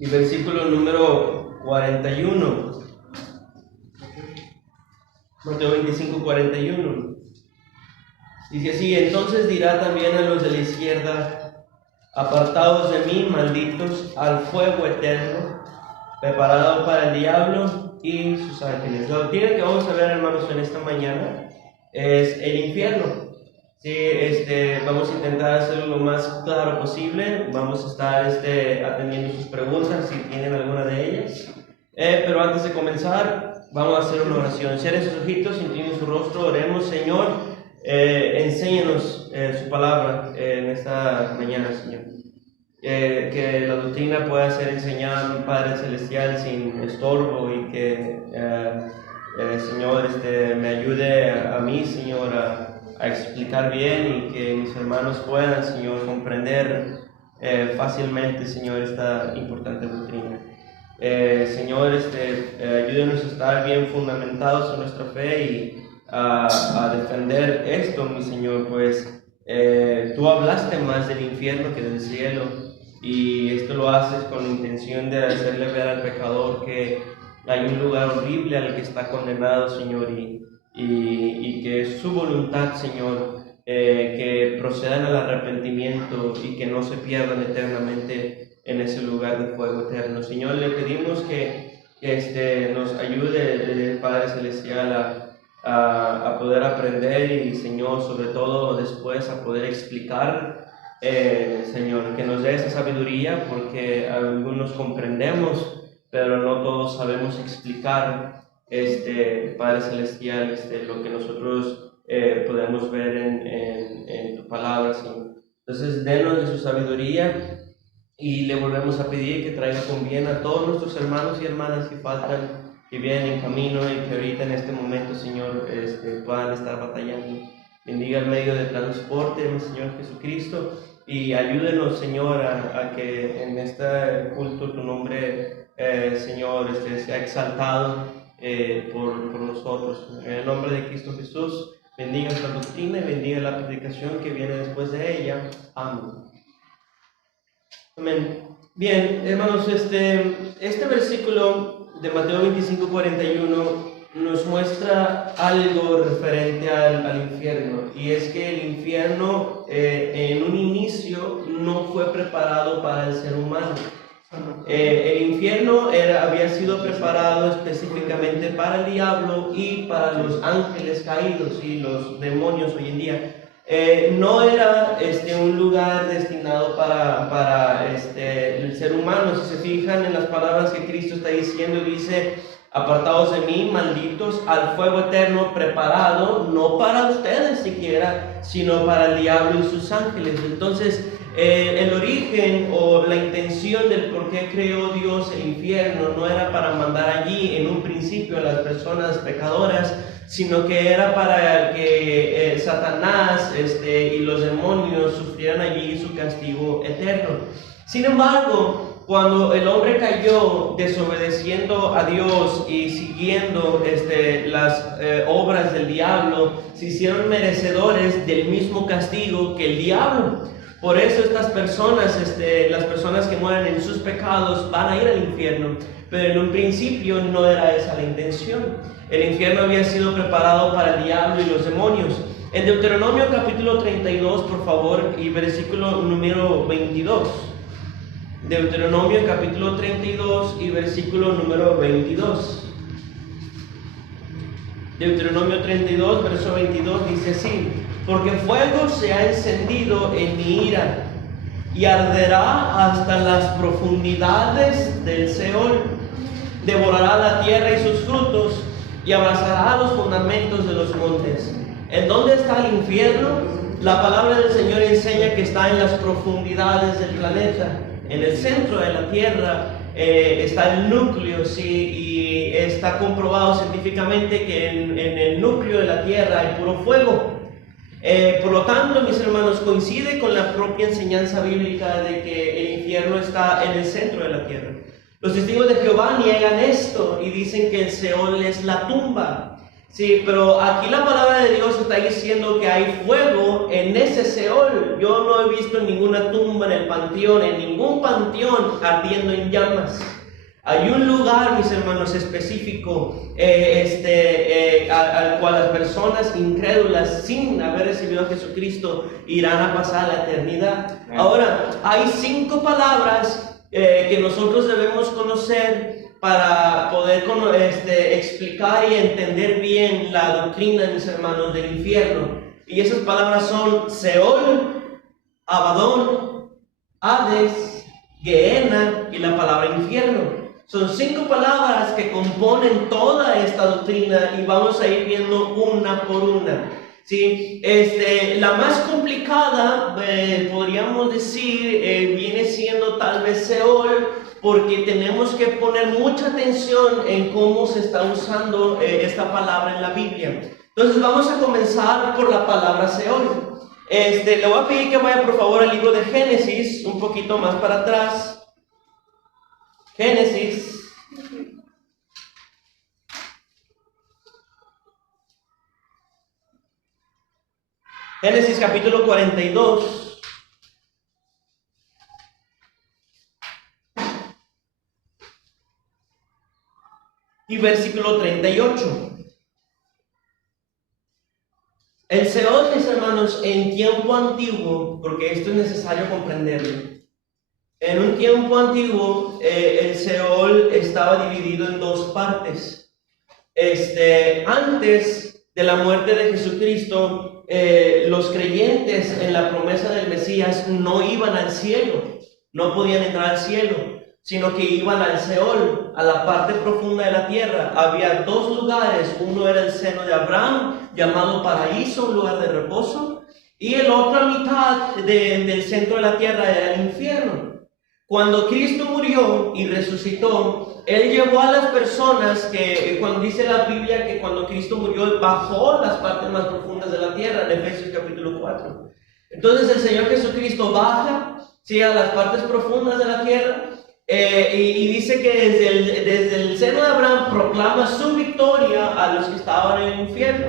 y versículo número 41. Mateo 25, 41. Dice así: entonces dirá también a los de la izquierda: apartaos de mí, malditos, al fuego eterno, preparado para el diablo y sus ángeles. La doctrina que vamos a ver, hermanos, en esta mañana es el infierno. Sí, vamos a intentar hacerlo lo más claro posible. Vamos a estar atendiendo sus preguntas si tienen alguna de ellas. Pero antes de comenzar, vamos a hacer una oración. Cierren sus ojitos, inclinen su rostro, oremos. Señor, enséñanos su palabra en esta mañana, Señor. Que la doctrina pueda ser enseñada a mi Padre Celestial sin estorbo, y que, Señor, me ayude a mí, Señor, a explicar bien, y que mis hermanos puedan, Señor, comprender fácilmente, Señor, esta importante doctrina. Señor, ayúdenos a estar bien fundamentados en nuestra fe y a defender esto, mi Señor, pues tú hablaste más del infierno que del cielo, y esto lo haces con la intención de hacerle ver al pecador que hay un lugar horrible al que está condenado, Señor, y que es su voluntad, Señor, que procedan al arrepentimiento y que no se pierdan eternamente en ese lugar de fuego eterno. Señor, le pedimos que nos ayude, Padre Celestial, a poder aprender, y, Señor, sobre todo después a poder explicar, Señor, que nos dé esa sabiduría, porque algunos comprendemos, pero no todos sabemos explicar, Padre Celestial, lo que nosotros podemos ver en tu palabra, Señor. Entonces, denos de su sabiduría, y le volvemos a pedir que traiga con bien a todos nuestros hermanos y hermanas que faltan, que vienen en camino y que ahorita en este momento, Señor, puedan estar batallando. Bendiga el medio de transporte, mi Señor Jesucristo, y ayúdenos, Señor, a que en este culto tu nombre, Señor, sea exaltado por nosotros. En el nombre de Cristo Jesús, bendiga esta doctrina y bendiga la predicación que viene después de ella. Amén. Amén. Bien, hermanos, este versículo de Mateo 25, 41 nos muestra algo referente al infierno, y es que el infierno en un inicio no fue preparado para el ser humano. El infierno había sido preparado específicamente para el diablo y para los ángeles caídos y los demonios hoy en día. No era un lugar destinado para el ser humano. Si se fijan en las palabras que Cristo está diciendo, dice: apartados de mí, malditos, al fuego eterno preparado, no para ustedes siquiera, sino para el diablo y sus ángeles. Entonces, el origen o la intención del por qué creó Dios el infierno no era para mandar allí en un principio a las personas pecadoras, sino que era para que Satanás y los demonios sufrieran allí su castigo eterno. Sin embargo, cuando el hombre cayó desobedeciendo a Dios y siguiendo las obras del diablo, se hicieron merecedores del mismo castigo que el diablo. Por eso estas personas, las personas que mueren en sus pecados, van a ir al infierno. Pero en un principio no era esa la intención. El infierno había sido preparado para el diablo y los demonios. En Deuteronomio capítulo 32, por favor, y versículo número 22. Deuteronomio capítulo 32 y versículo número 22. Deuteronomio 32, verso 22 dice así: porque fuego se ha encendido en mi ira, y arderá hasta las profundidades del Seol. Devorará la tierra y sus frutos, y abrazará los fundamentos de los montes. ¿En dónde está el infierno? La palabra del Señor enseña que está en las profundidades del planeta. En el centro de la tierra está el núcleo, sí, y está comprobado científicamente que en el núcleo de la tierra hay puro fuego. Por lo tanto, mis hermanos, coincide con la propia enseñanza bíblica de que el infierno está en el centro de la tierra. Los testigos de Jehová niegan esto y dicen que el Seol es la tumba. Sí, pero aquí la palabra de Dios está diciendo que hay fuego en ese Seol. Yo no he visto ninguna tumba en el panteón, en ningún panteón ardiendo en llamas. Hay un lugar, mis hermanos, específico al cual las personas incrédulas, sin haber recibido a Jesucristo, irán a pasar la eternidad. Ahora, hay 5 palabras que nosotros debemos conocer para poder explicar y entender bien la doctrina, mis hermanos, del infierno. Y esas palabras son Seol, Abadón, Hades, Gehenna y la palabra infierno. Son 5 palabras que componen toda esta doctrina y vamos a ir viendo una por una. ¿Sí? La más complicada, podríamos decir, viene siendo tal vez Seol, porque tenemos que poner mucha atención en cómo se está usando esta palabra en la Biblia. Entonces vamos a comenzar por la palabra Seol. Le voy a pedir que vaya por favor al libro de Génesis, un poquito más para atrás. Génesis. Génesis capítulo 42. Y versículo 38. El Seol, mis hermanos, en tiempo antiguo, porque esto es necesario comprenderlo. En un tiempo antiguo, el Seol estaba dividido en 2 partes. Antes de la muerte de Jesucristo, los creyentes en la promesa del Mesías no iban al cielo, no podían entrar al cielo, sino que iban al Seol, a la parte profunda de la tierra. Había 2 lugares, uno era el seno de Abraham, llamado paraíso, un lugar de reposo, y la otra mitad del centro de la tierra era el infierno. Cuando Cristo murió y resucitó, Él llevó a las personas que, cuando dice la Biblia que cuando Cristo murió, Él bajó a las partes más profundas de la tierra, en Efesios capítulo 4. Entonces el Señor Jesucristo baja, ¿sí?, a las partes profundas de la tierra, y dice que desde el seno de Abraham proclama su victoria a los que estaban en el infierno.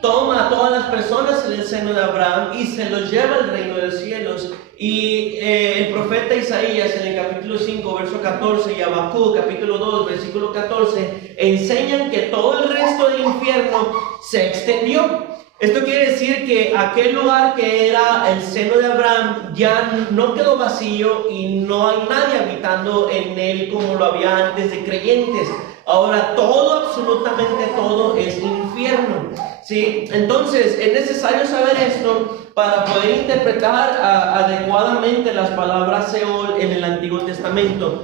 Toma a todas las personas en el seno de Abraham y se los lleva al reino de los cielos. Y el profeta Isaías en el capítulo 5, verso 14, y Habacuc, capítulo 2, versículo 14, enseñan que todo el resto del infierno se extendió. Esto quiere decir que aquel lugar que era el seno de Abraham ya no quedó vacío y no hay nadie habitando en él como lo había antes de creyentes. Ahora todo, absolutamente todo, es infierno. ¿Sí? Entonces es necesario saber esto para poder interpretar adecuadamente las palabras Seol en el Antiguo Testamento.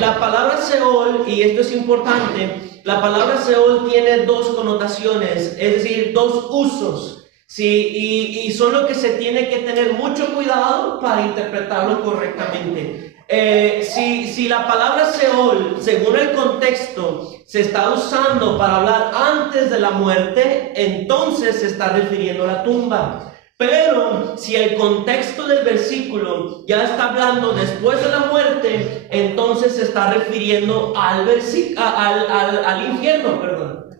La palabra Seol, y esto es importante, la palabra Seol tiene 2 connotaciones, es decir, 2 usos. ¿Sí? Y son lo que se tiene que tener mucho cuidado para interpretarlo correctamente. Si la palabra Seol, según el contexto, se está usando para hablar antes de la muerte, entonces se está refiriendo a la tumba. Pero si el contexto del versículo ya está hablando después de la muerte, entonces se está refiriendo al infierno, perdón.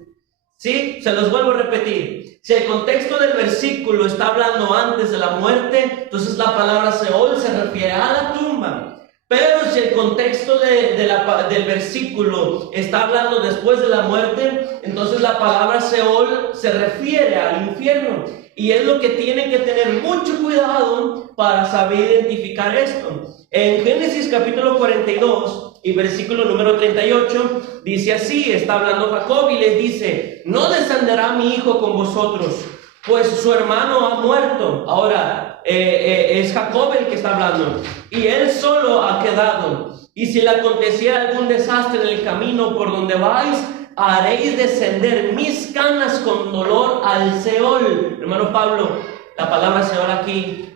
¿Sí? Se los vuelvo a repetir. Si el contexto del versículo está hablando antes de la muerte, entonces la palabra Seol se refiere a la tumba. Pero si el contexto del versículo está hablando después de la muerte, entonces la palabra Seol se refiere al infierno. Y es lo que tienen que tener mucho cuidado para saber identificar esto. En Génesis capítulo 42 y versículo número 38, dice así, está hablando Jacob y les dice, no descenderá mi hijo con vosotros, pues su hermano ha muerto. Ahora, es Jacob el que está hablando, y él solo ha quedado. Y si le aconteciera algún desastre en el camino por donde vais, haréis descender mis canas con dolor al Seol. Hermano Pablo, la palabra Seol aquí,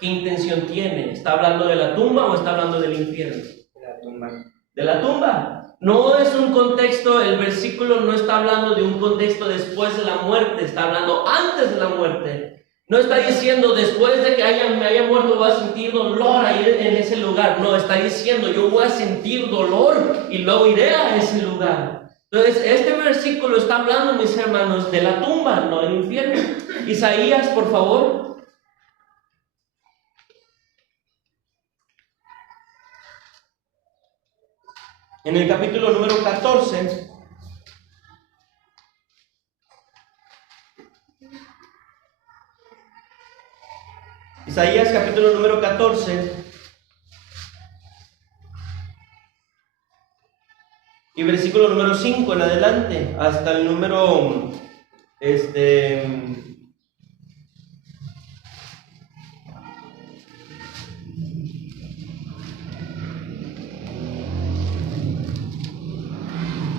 ¿qué intención tiene? ¿Está hablando de la tumba o está hablando del infierno? De la tumba. De la tumba. No es un contexto, el versículo no está hablando de un contexto después de la muerte, está hablando antes de la muerte. No está diciendo después de que me haya muerto voy a sentir dolor ahí en ese lugar. No, está diciendo yo voy a sentir dolor y luego iré a ese lugar. Entonces, este versículo está hablando, mis hermanos, de la tumba, no del infierno. Isaías, por favor. En el capítulo número 14. Isaías capítulo número 14 y versículo número 5 en adelante hasta el número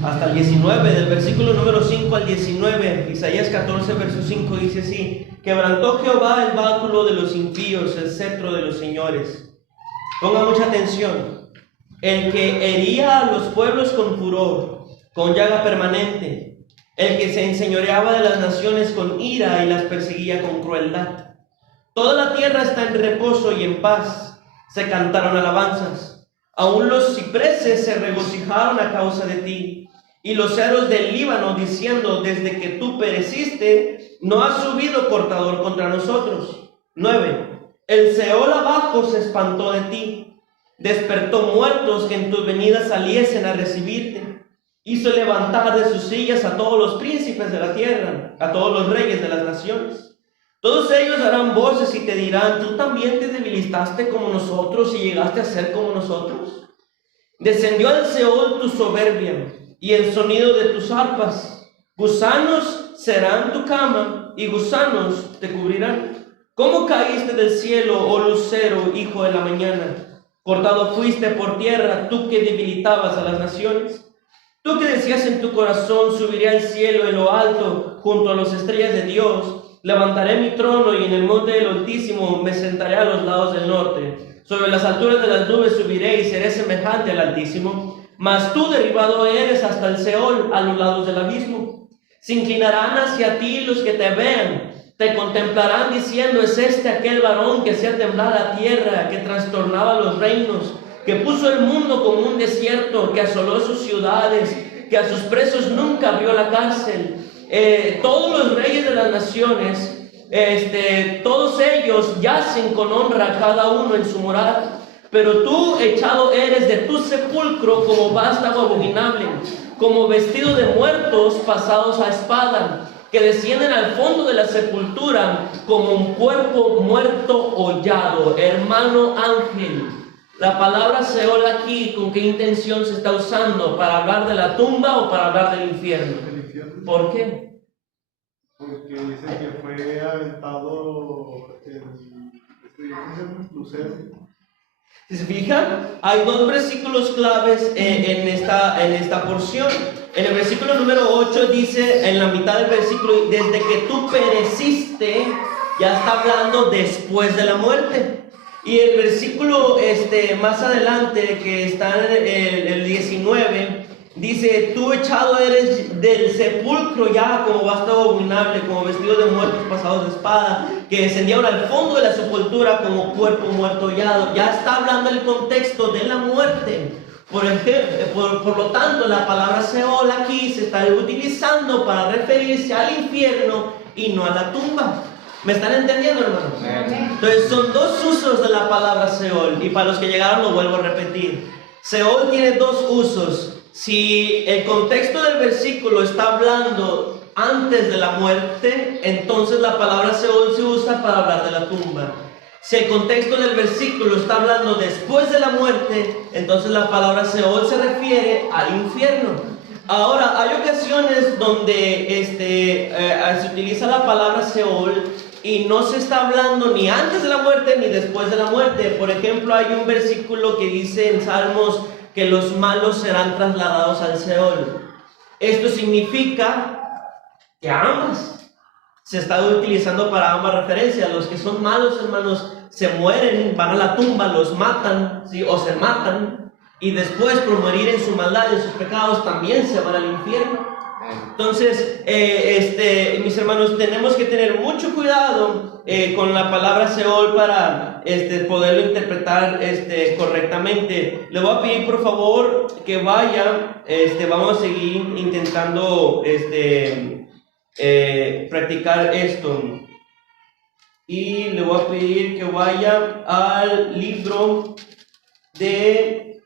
hasta el 19, del versículo número 5 al 19. Isaías 14 verso 5 dice así: quebrantó Jehová el báculo de los impíos, el cetro de los señores. Ponga mucha atención. El que hería a los pueblos con furor, con llaga permanente, el que se enseñoreaba de las naciones con ira y las perseguía con crueldad. Toda la tierra está en reposo y en paz. Se cantaron alabanzas. Aún los cipreses se regocijaron a causa de ti, y los cedros del Líbano, diciendo: desde que tú pereciste, no ha subido cortador contra nosotros. 9. El Seol abajo se espantó de ti. Despertó muertos que en tu venida saliesen a recibirte. Hizo levantar de sus sillas a todos los príncipes de la tierra, a todos los reyes de las naciones. Todos ellos harán voces y te dirán: tú también te debilitaste como nosotros y llegaste a ser como nosotros. Descendió al Seol tu soberbia y el sonido de tus arpas. Gusanos serán tu cama y gusanos te cubrirán. ¿Cómo caíste del cielo, oh lucero, hijo de la mañana? Cortado fuiste por tierra, tú que debilitabas a las naciones. Tú que decías en tu corazón: subiré al cielo en lo alto, junto a las estrellas de Dios. Levantaré mi trono y en el monte del Altísimo me sentaré a los lados del norte. Sobre las alturas de las nubes subiré y seré semejante al Altísimo. Mas tú derribado eres hasta el Seol, a los lados del abismo. Se inclinarán hacia ti los que te vean. Te contemplarán diciendo: es este aquel varón que hacía temblar la tierra, que trastornaba los reinos, que puso el mundo como un desierto, que asoló sus ciudades, que a sus presos nunca abrió la cárcel. Todos los reyes de las naciones, todos ellos yacen con honra cada uno en su morada. Pero tú echado eres de tu sepulcro como vástago abominable, como vestido de muertos pasados a espada, que descienden al fondo de la sepultura como un cuerpo muerto hollado. Hermano Ángel, la palabra Seol aquí, ¿con qué intención se está usando? ¿Para hablar de la tumba o para hablar del infierno? El infierno. ¿Por qué? Porque dice que fue aventado el lucero. Si se fijan, hay dos versículos claves en esta porción. En el versículo número 8 dice, en la mitad del versículo: desde que tú pereciste, ya está hablando después de la muerte. Y el versículo más adelante, que está en el 19, dice: tú echado eres del sepulcro ya como vástago abominable, como vestido de muertos pasados de espada, que descendieron al fondo de la sepultura como cuerpo muerto hollado. Ya está hablando el contexto de la muerte. Por lo tanto, la palabra Seol aquí se está utilizando para referirse al infierno y no a la tumba. ¿Me están entendiendo, hermanos? Entonces son dos usos de la palabra Seol, y para los que llegaron lo vuelvo a repetir. Seol tiene dos usos. Si el contexto del versículo está hablando antes de la muerte, entonces la palabra Seol se usa para hablar de la tumba. Si el contexto del versículo está hablando después de la muerte, entonces la palabra Seol se refiere al infierno. Ahora, hay ocasiones donde se utiliza la palabra Seol y no se está hablando ni antes de la muerte ni después de la muerte. Por ejemplo, hay un versículo que dice en Salmos que los malos serán trasladados al Seol. Esto significa que ambas se está utilizando para ambas referencias. Los que son malos, hermanos, se mueren, van a la tumba, los matan, ¿sí? O se matan, y después por morir en su maldad, en sus pecados, también se van al infierno. Entonces, mis hermanos, tenemos que tener mucho cuidado con la palabra Seol para poderlo interpretar correctamente. Le voy a pedir por favor que vaya, vamos a seguir intentando practicar esto. Y le voy a pedir que vaya al libro de...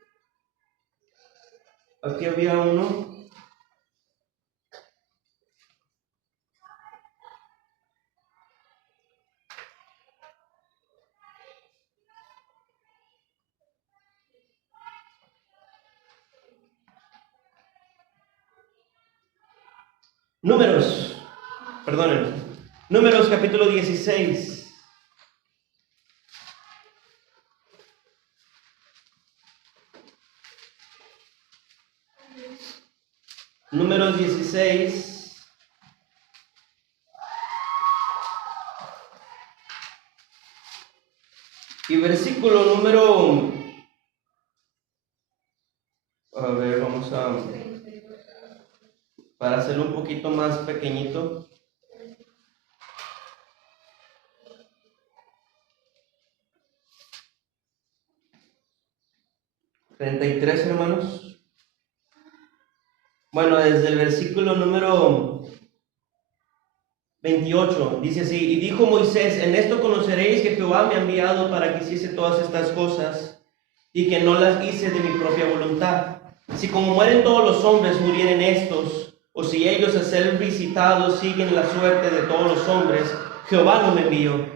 Aquí había uno. Números capítulo 16. Números 16. Y versículo número... A ver, vamos a... Para hacerlo un poquito más pequeñito. ¿33, hermanos? Bueno, desde el versículo número 28, dice así: y dijo Moisés, en esto conoceréis que Jehová me ha enviado para que hiciese todas estas cosas, y que no las hice de mi propia voluntad. Si como mueren todos los hombres murieren estos, o si ellos a ser visitados siguen la suerte de todos los hombres, Jehová no me envió.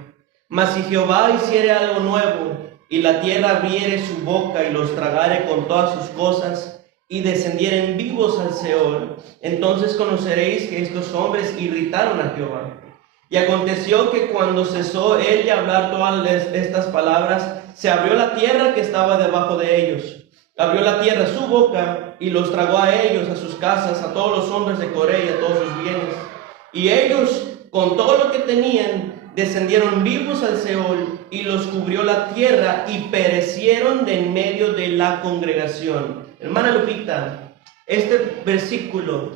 Mas si Jehová hiciere algo nuevo, y la tierra abriere su boca y los tragare con todas sus cosas, y descendieren vivos al Seol, entonces conoceréis que estos hombres irritaron a Jehová. Y aconteció que cuando cesó él de hablar todas estas palabras, se abrió la tierra que estaba debajo de ellos. Abrió la tierra su boca y los tragó a ellos, a sus casas, a todos los hombres de Coré y a todos sus bienes. Y ellos, con todo lo que tenían, descendieron vivos al Seol, y los cubrió la tierra y perecieron de en medio de la congregación. Hermana Lupita, este versículo,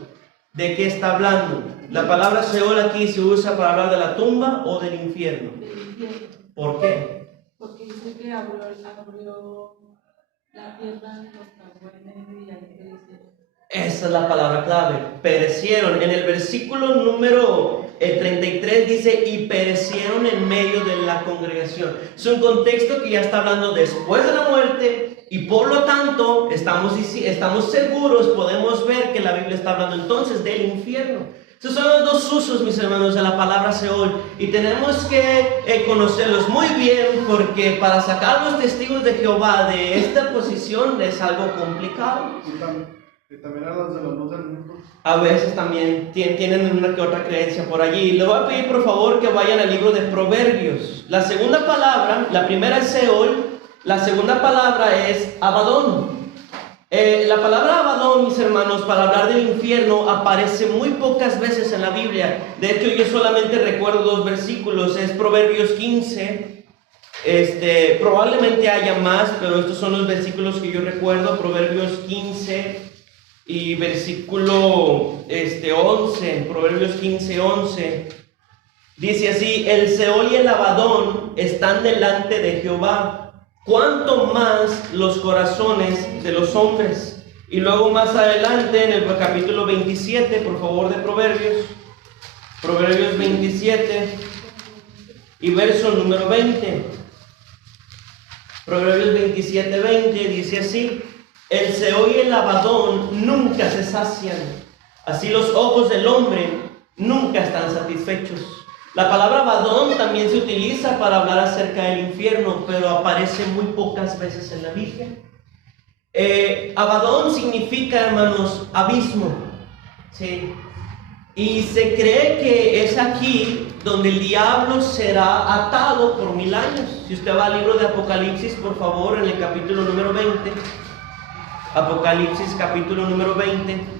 ¿de qué está hablando? La palabra Seol aquí se usa para hablar de la tumba o del infierno. Del infierno. ¿Por qué? Porque dice que abrió la tierra, los tragó en medio y ahí perecieron. Esa es la palabra clave, perecieron. En el versículo número 33 dice, y perecieron en medio de la congregación. Es un contexto que ya está hablando después de la muerte, y por lo tanto estamos seguros, podemos ver que la Biblia está hablando entonces del infierno. Esos son los dos usos, mis hermanos, de la palabra Seol, y tenemos que conocerlos muy bien, porque para sacar a los testigos de Jehová de esta posición es algo complicado. Y también a los de la luz del mundo. A veces también tienen una que otra creencia por allí. Le voy a pedir por favor que vayan al libro de Proverbios. La segunda palabra, la primera es Seol, la segunda palabra es Abadón. La palabra Abadón, mis hermanos, para hablar del infierno aparece muy pocas veces en la Biblia. De hecho, yo solamente recuerdo 2 versículos. Es Proverbios 15. Probablemente haya más, pero estos son los versículos que yo recuerdo. Proverbios 15 y versículo 11. Proverbios 15, 11. Dice así: el Seol y el Abadón están delante de Jehová, cuánto más los corazones de los hombres. Y luego más adelante en el capítulo 27, por favor, de Proverbios 27 y verso número 20. Proverbios 27, 20 dice así: el Seol y el Abadón nunca se sacian, así los ojos del hombre nunca están satisfechos. La palabra Abadón también se utiliza para hablar acerca del infierno, pero aparece muy pocas veces en la Biblia. Abadón significa, hermanos, abismo, ¿sí? Y se cree que es aquí donde el diablo será atado por 1000 años. Si usted va al libro de Apocalipsis, por favor, en el capítulo número 20. Apocalipsis, capítulo número 20.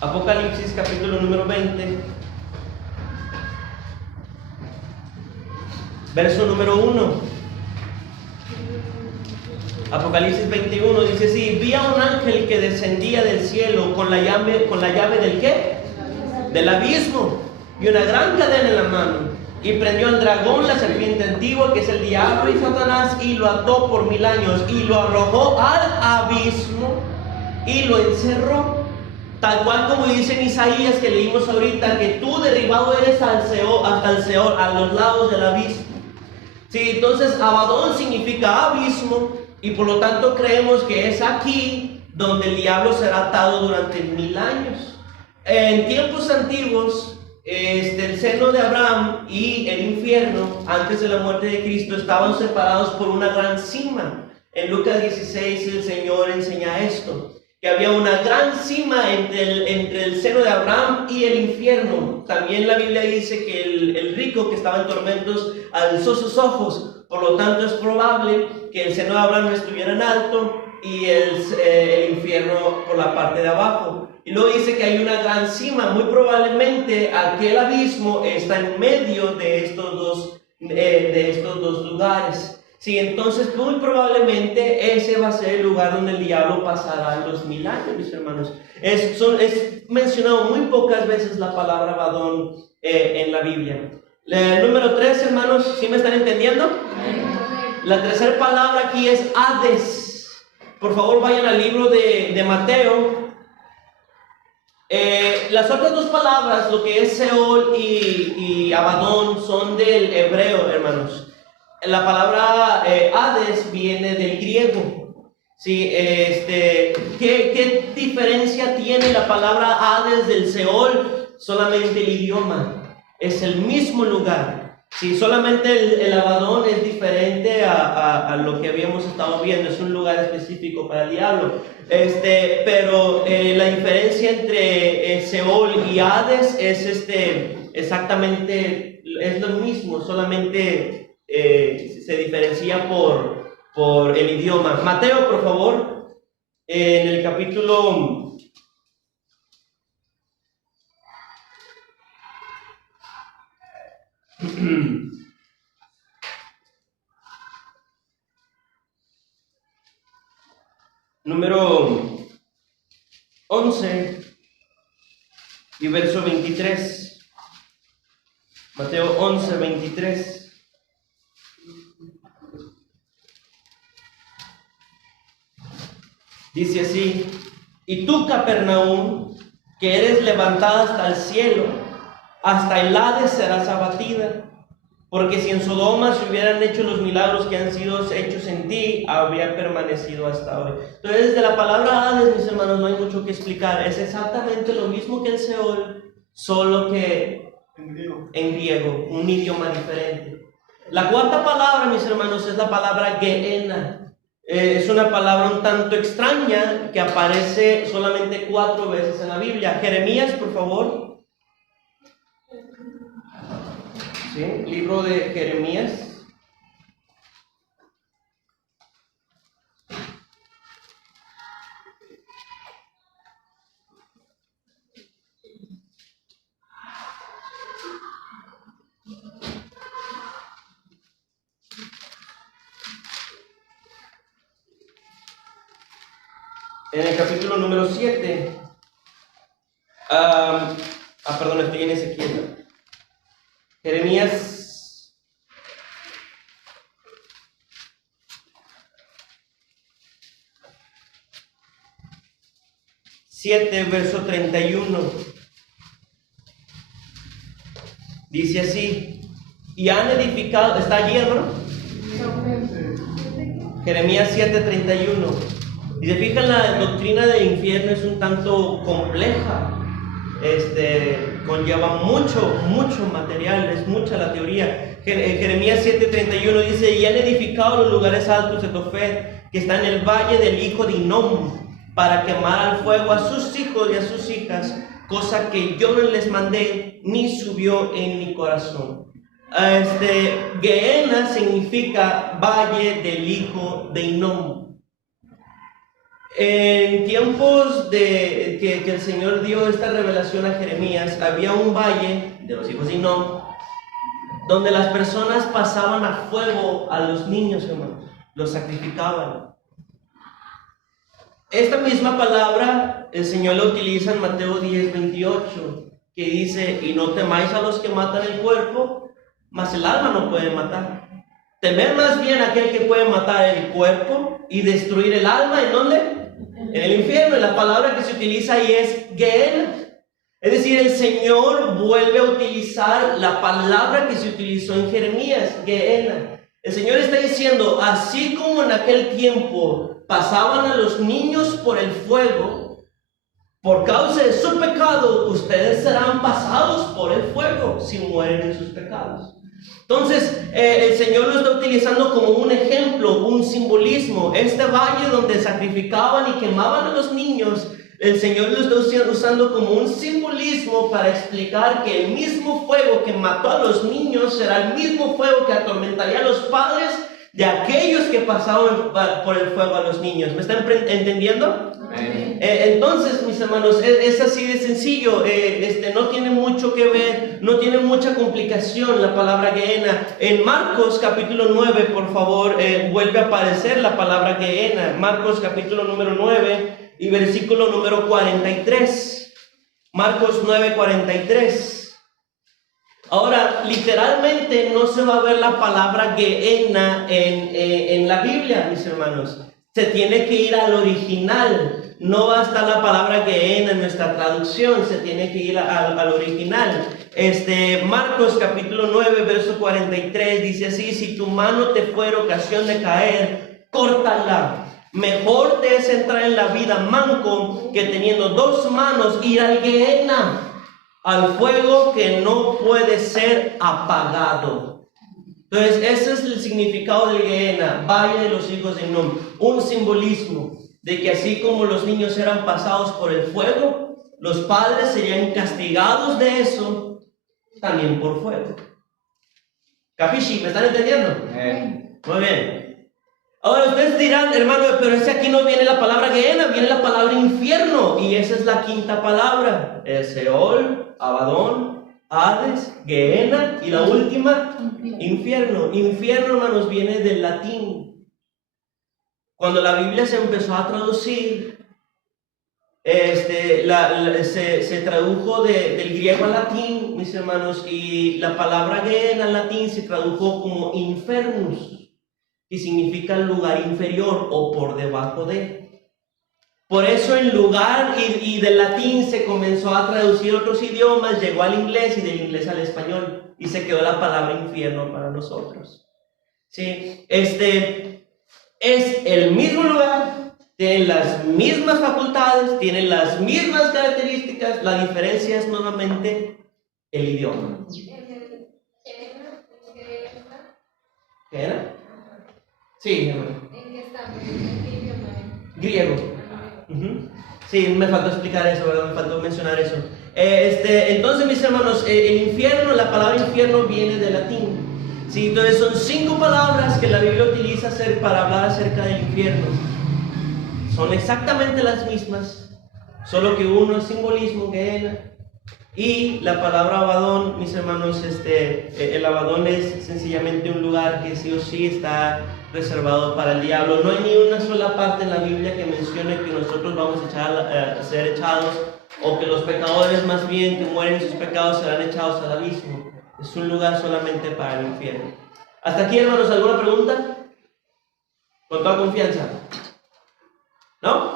Apocalipsis, capítulo número 20. Verso número 1. Apocalipsis 21 dice así: vi a un ángel que descendía del cielo con la llave ¿del qué? Del abismo, y una gran cadena en la mano. Y prendió al dragón, la serpiente antigua, que es el diablo y Satanás, y lo ató por 1000 años, y lo arrojó al abismo, y lo encerró. Tal cual como dice en Isaías, que leímos ahorita, que tú derribado eres hasta el Seol, a los lados del abismo. Sí, entonces Abadón significa abismo, y por lo tanto creemos que es aquí donde el diablo será atado durante 1000 años. En tiempos antiguos, el seno de Abraham y el infierno, antes de la muerte de Cristo, estaban separados por una gran cima. En Lucas 16 el Señor enseña esto, que había una gran cima entre el seno de Abraham y el infierno. También la Biblia dice que el rico que estaba en tormentos alzó sus ojos, por lo tanto es probable que el seno de Abraham estuviera en alto y el infierno por la parte de abajo. Y luego dice que hay una gran cima. Muy probablemente aquel abismo está en medio de estos dos lugares. Sí, entonces muy probablemente ese va a ser el lugar donde el diablo pasará los 1000 años, mis hermanos. Es mencionado muy pocas veces la palabra Abadón en la Biblia. Número 3, hermanos, ¿sí me están entendiendo? La tercera palabra aquí es Hades. Por favor, vayan al libro de Mateo. Las otras dos palabras, lo que es Seol y Abadón, son del hebreo, hermanos. La palabra Hades viene del griego. Sí, ¿qué diferencia tiene la palabra Hades del Seol? Solamente el idioma. Es el mismo lugar. Sí, solamente el Abadón es diferente a lo que habíamos estado viendo. Es un lugar específico para el diablo. Pero la diferencia entre Seol y Hades es exactamente es lo mismo, solamente se diferencia por el idioma. Mateo, por favor, en el capítulo número 11 y verso 23. Mateo 11, 23. Dice así: y tú, Capernaum, que eres levantada hasta el cielo, hasta el Hades serás abatida. Porque si en Sodoma se hubieran hecho los milagros que han sido hechos en ti, habría permanecido hasta hoy. Entonces, de la palabra Hades, mis hermanos, no hay mucho que explicar. Es exactamente lo mismo que el Seol, solo que en griego, un idioma diferente. La cuarta palabra, mis hermanos, es la palabra Gehenna. Es una palabra un tanto extraña que aparece solamente 4 veces en la Biblia. Jeremías, por favor. ¿Sí? Libro de Jeremías. En el capítulo número 7. Perdón, estoy en Ezequiel. Jeremías 7, verso 31. Dice así: y han edificado, ¿está allí, hermano? Jeremías 7, 31. Y se fijan, la doctrina del infierno es un tanto compleja. Conlleva mucho material, es mucha la teoría. Jeremías 7:31 dice: y han edificado los lugares altos de Tofet, que está en el valle del hijo de Hinnom, para quemar al fuego a sus hijos y a sus hijas, cosa que yo no les mandé, ni subió en mi corazón. Gehenna significa valle del hijo de Hinnom. En tiempos de que el Señor dio esta revelación a Jeremías, había un valle de los hijos de Hinnom donde las personas pasaban a fuego a los niños, hermanos. Los sacrificaban. Esta misma palabra el Señor la utiliza en Mateo 10:28, que dice: y no temáis a los que matan el cuerpo, mas el alma no puede matar. Temed más bien a aquel que puede matar el cuerpo y destruir el alma. ¿En dónde? En el infierno. Y la palabra que se utiliza ahí es Gehenna. Es decir, el Señor vuelve a utilizar la palabra que se utilizó en Jeremías, Gehenna. El Señor está diciendo: así como en aquel tiempo pasaban a los niños por el fuego, por causa de su pecado, ustedes serán pasados por el fuego si mueren en sus pecados. Entonces, el Señor lo está utilizando como un ejemplo, un simbolismo. Este valle donde sacrificaban y quemaban a los niños, el Señor lo está usando como un simbolismo para explicar que el mismo fuego que mató a los niños será el mismo fuego que atormentaría a los padres de aquellos que pasaban por el fuego a los niños. ¿Me están entendiendo? Entonces, mis hermanos, es así de sencillo. No tiene mucho que ver, no tiene mucha complicación la palabra Gehenna. En Marcos capítulo 9, por favor, vuelve a aparecer la palabra Gehenna. Marcos capítulo número 9 y versículo número 43. Marcos 9:43. Ahora, literalmente no se va a ver la palabra Gehenna en la Biblia, mis hermanos. Se tiene que ir al original. No va a estar la palabra Gehenna en nuestra traducción, se tiene que ir al original. Marcos capítulo 9, verso 43 dice así: si tu mano te fuera ocasión de caer, córtala. Mejor te es entrar en la vida manco que teniendo dos manos ir al Gehenna, al fuego que no puede ser apagado. Entonces, ese es el significado del Gehenna, valle de los hijos de Hinnom. Un simbolismo de que así como los niños eran pasados por el fuego, los padres serían castigados de eso también por fuego. ¿Capisci? ¿Me están entendiendo? Muy bien. Ahora ustedes dirán: hermano, pero es que aquí no viene la palabra Gehenna, viene la palabra infierno, y esa es la quinta palabra: el Seol, Abadón, Hades, Gehenna, y la última, infierno. Infierno, hermanos, viene del latín. Cuando la Biblia se empezó a traducir, se tradujo del griego al latín, mis hermanos, y la palabra Gehenna en latín se tradujo como infernus, que significa lugar inferior o por debajo de. Por eso en lugar y del latín se comenzó a traducir otros idiomas, llegó al inglés y del inglés al español, y se quedó la palabra infierno para nosotros. ¿Sí? Es el mismo lugar, tiene las mismas facultades, tiene las mismas características, la diferencia es nuevamente el idioma. ¿Qué era? Sí, hermano. ¿En qué está? ¿En qué idioma? Griego. Sí, me faltó explicar eso, ¿verdad? Me faltó mencionar eso. Entonces, mis hermanos, el infierno, la palabra infierno viene del latín. Sí, entonces son 5 palabras que la Biblia utiliza para hablar acerca del infierno. Son exactamente las mismas, solo que uno es simbolismo, Gehenna, y la palabra Abadón, mis hermanos, el Abadón es sencillamente un lugar que sí o sí está reservado para el diablo. No hay ni una sola parte en la Biblia que mencione que nosotros vamos a ser echados, o que los pecadores más bien que mueren en sus pecados serán echados al abismo. Es un lugar solamente para el infierno. Hasta aquí, hermanos, ¿alguna pregunta? Con toda confianza. ¿No?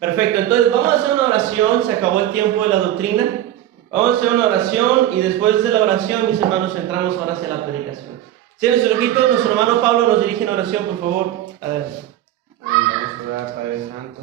Perfecto, entonces vamos a hacer una oración. Se acabó el tiempo de la doctrina. Vamos a hacer una oración y después de la oración, mis hermanos, entramos ahora hacia la predicación. Cierren sus ojitos, nuestro hermano Pablo nos dirige en oración, por favor. Adelante. Vamos a orar, Padre Santo.